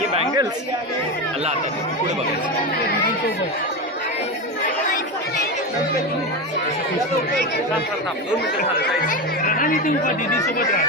ये बैंगल्स अल्लाह आता पुढे बघायचं थांब 2 मिनिटं झालं जायचं आणि तू का दीदी सोबत राहा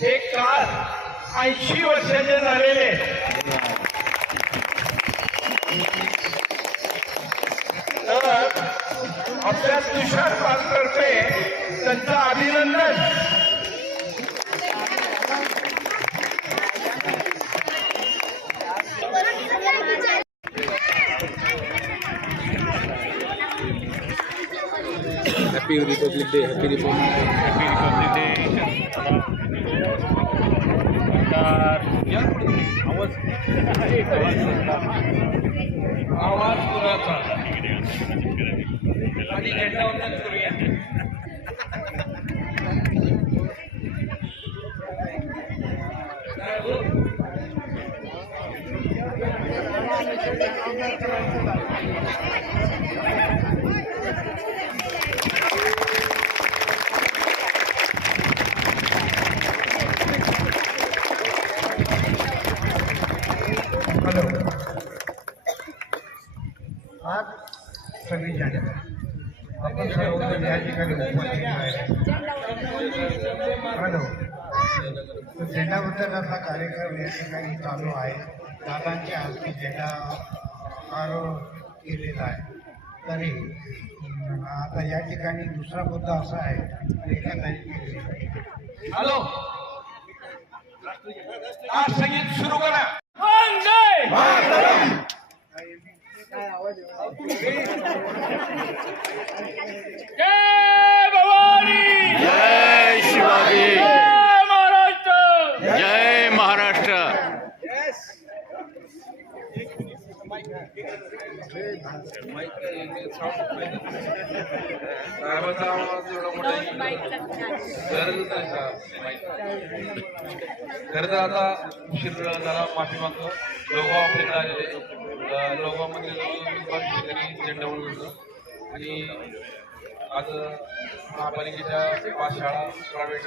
हे काळ 80 वर्षाचे झालेले तर आपल्या तुषार पालतर्फे त्यांचं अभिनंदन. Happy Republic day. Happy Republic day. आवाज कुणाचा आधी झेंडावंदन करूया. हॅलो, आज 26 जानेवारी आपण सर्वजण या ठिकाणी उपस्थित आहे. हॅलो, तो झेंडावंदनाचा कार्यक्रम या ठिकाणी चालू आहे. दादांच्या हस्ते झेंडा आरोहण केलेला आहे. तरी आता या ठिकाणी दुसरा मुद्दा असा आहे, एका तारखेला हॅलो, आज संगीत सुरू करा. जय भवानी, जय शिवाजी, जय महाराष्ट्र. जय महाराष्ट्र. साहेबांचा आवाज एवढा मोठा आहे. गरजच नाही साहेब. खरं तर आता उशीर झाला, माफी मागतो. लोगो आपल्याकडे आलेले, लोगोमध्ये झेंडा म्हणून होतं. आणि आज महापालिकेच्या 5 शाळा प्रायव्हेट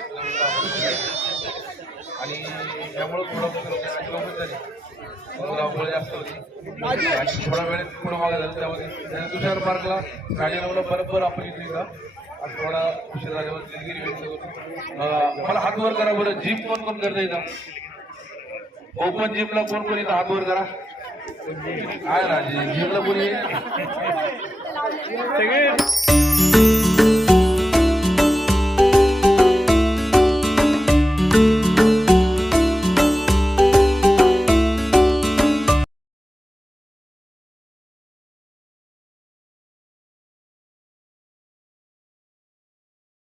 आणि त्यामुळं थोडं लोक झाली, धावपळ जास्त होती आणि थोडा वेळ पुढं मागा झालं. त्यामध्ये तुषार पार्कला 9:30 बरोबर आपण इथे का आज थोडा उशीर झाल्यावर दिलगिरी व्यक्त करतो. मला हात वर करा बरं. जिम कोण कोण करता येतं? ओपन जिमला कोण कोण येतं? हात वर करा. आहे ना जिमला कोणी? सगळे